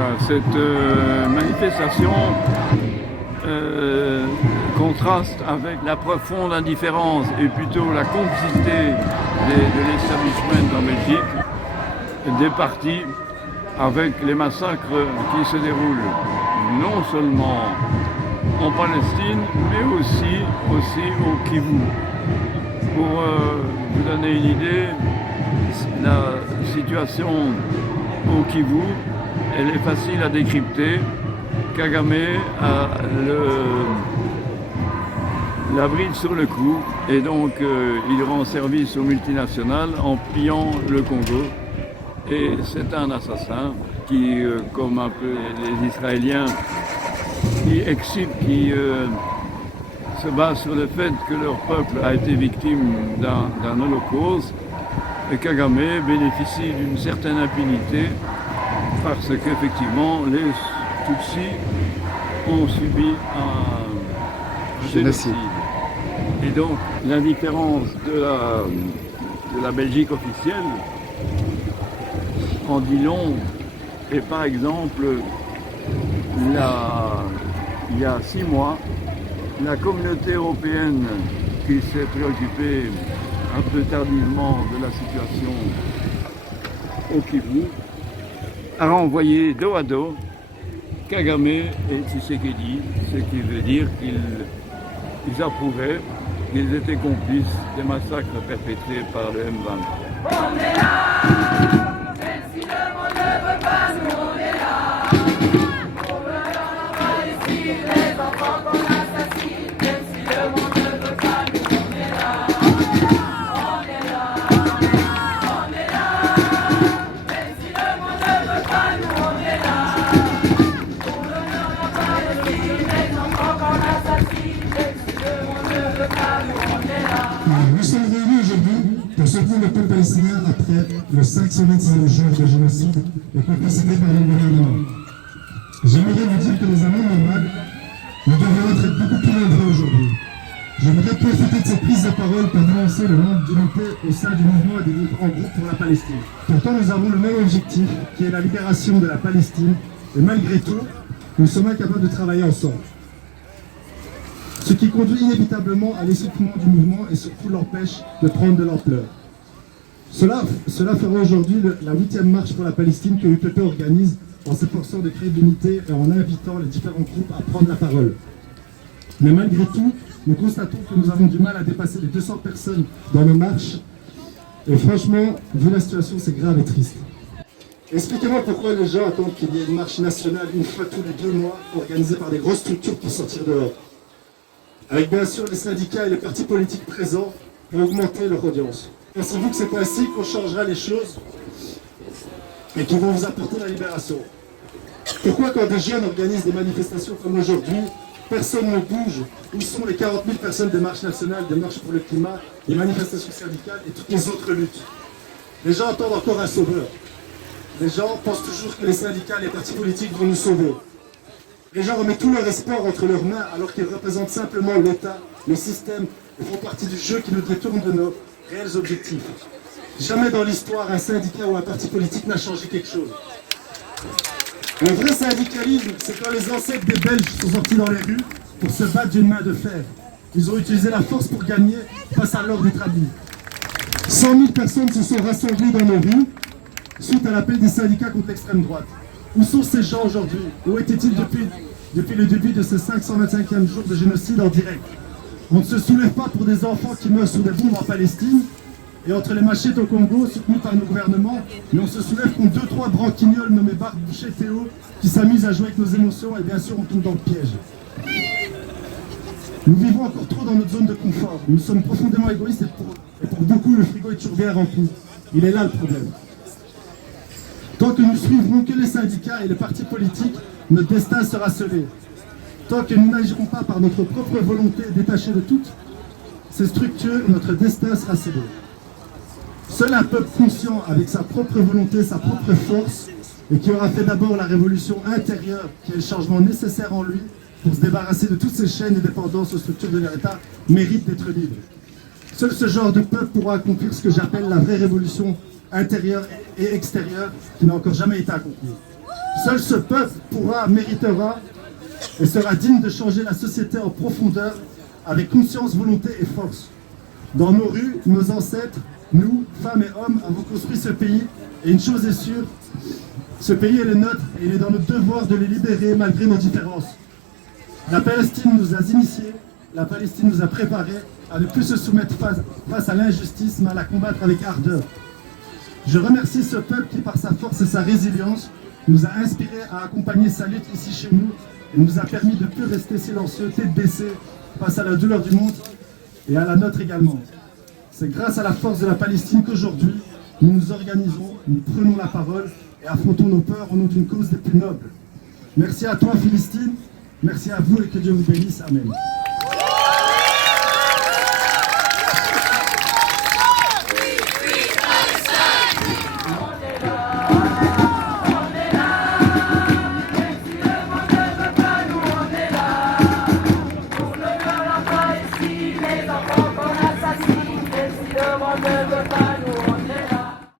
Voilà, cette manifestation contraste avec la profonde indifférence et plutôt la complicité de l'establishment en Belgique, des partis, avec les massacres qui se déroulent non seulement en Palestine, mais aussi au Kivu. Pour vous donner une idée, la situation au Kivu, elle est facile à décrypter. Kagame a la bride sur le cou et donc il rend service aux multinationales en pillant le Congo. Et c'est un assassin qui, comme un peu les Israéliens, qui se base sur le fait que leur peuple a été victime d'un holocauste. Et Kagame bénéficie d'une certaine impunité parce qu'effectivement les Tutsis ont subi un génocide. Et donc l'indifférence de la Belgique officielle en dit long. Et par exemple, il y a 6 mois, la communauté européenne qui s'est préoccupée un peu tardivement de la situation au Kivu a renvoyé dos à dos Kagame et Tshisekedi, ce qui veut dire qu'ils approuvaient, qu'ils étaient complices des massacres perpétrés par le M23. On est là, même si le monde ne veut pas, nous on est là. Pour le en Palestine, les enfants qu'on assassine, même si le monde ne veut pas, nous on est là. On est là, on est là, même si le monde ne veut pas, nous on est là. Pour le en Palestine, les enfants qu'on assassine, même si le monde ne veut pas, nous on est là. Nous sommes réunis aujourd'hui pour soutenir le peuple palestinien après le 526e jour de génocide et complicité par le gouvernement. J'aimerais vous dire que les amants nomades nous devrions être beaucoup plus nombreux aujourd'hui. Je voudrais profiter de cette prise de parole pour dénoncer le manque d'unité au sein du mouvement et des différents groupes pour la Palestine. Pourtant, nous avons le même objectif, qui est la libération de la Palestine, et malgré tout, nous sommes incapables de travailler ensemble. Ce qui conduit inévitablement à l'essoufflement du mouvement et surtout l'empêche de prendre de l'ampleur. Cela fera aujourd'hui la 8e marche pour la Palestine que l'UPP organise en s'efforçant de créer de l'unité et en invitant les différents groupes à prendre la parole. Mais malgré tout, nous constatons que nous avons du mal à dépasser les 200 personnes dans nos marches. Et franchement, vu la situation, c'est grave et triste. Expliquez-moi pourquoi les gens attendent qu'il y ait une marche nationale une fois tous les 2 mois organisée par des grosses structures pour sortir dehors. Avec bien sûr les syndicats et les partis politiques présents pour augmenter leur audience. Pensez-vous que c'est ainsi qu'on changera les choses et qu'ils vont vous apporter la libération? Pourquoi quand des jeunes organisent des manifestations comme aujourd'hui, personne ne bouge? Où sont les 40 000 personnes des marches nationales, des marches pour le climat, des manifestations syndicales et toutes les autres luttes? Les gens attendent encore un sauveur. Les gens pensent toujours que les syndicats et les partis politiques vont nous sauver. Les gens remettent tout leur espoir entre leurs mains alors qu'ils représentent simplement l'État, le système et font partie du jeu qui nous détourne de nos réels objectifs. Jamais dans l'histoire, un syndicat ou un parti politique n'a changé quelque chose. Le vrai syndicalisme, c'est quand les ancêtres des Belges sont sortis dans les rues pour se battre d'une main de fer. Ils ont utilisé la force pour gagner face à l'ordre établi. 100 000 personnes se sont rassemblées dans nos rues suite à l'appel des syndicats contre l'extrême droite. Où sont ces gens aujourd'hui? Où étaient-ils depuis le début de ce 525e jour de génocide en direct? On ne se soulève pas pour des enfants qui meurent sous des bombes en Palestine et entre les machettes au Congo soutenus par nos gouvernements, mais on se soulève contre 2-3 branquignoles nommés Barbouché Théo qui s'amusent à jouer avec nos émotions et bien sûr on tombe dans le piège. Nous vivons encore trop dans notre zone de confort. Nous sommes profondément égoïstes et pour beaucoup le frigo est toujours bien rempli. Il est là le problème. Tant que nous suivrons que les syndicats et les partis politiques, notre destin sera scellé. Tant que nous n'agirons pas par notre propre volonté détachée de toutes ces structures, notre destin sera scellé. Seul un peuple conscient avec sa propre volonté, sa propre force, et qui aura fait d'abord la révolution intérieure, qui est le changement nécessaire en lui, pour se débarrasser de toutes ces chaînes et dépendances aux structures de l'État, mérite d'être libre. Seul ce genre de peuple pourra accomplir ce que j'appelle la vraie révolution intérieure et extérieure qui n'a encore jamais été accomplie. Seul ce peuple pourra, méritera et sera digne de changer la société en profondeur avec conscience, volonté et force. Dans nos rues, nos ancêtres, nous, femmes et hommes, avons construit ce pays et une chose est sûre, ce pays est le nôtre et il est dans notre devoir de le libérer malgré nos différences. La Palestine nous a initiés, la Palestine nous a préparés à ne plus se soumettre face à l'injustice, mais à la combattre avec ardeur. Je remercie ce peuple qui, par sa force et sa résilience, nous a inspirés à accompagner sa lutte ici chez nous et nous a permis de ne plus rester silencieux, tête baissée, face à la douleur du monde et à la nôtre également. C'est grâce à la force de la Palestine qu'aujourd'hui, nous nous organisons, nous prenons la parole et affrontons nos peurs au nom d'une cause des plus nobles. Merci à toi, Philistine. Merci à vous et que Dieu vous bénisse. Amen.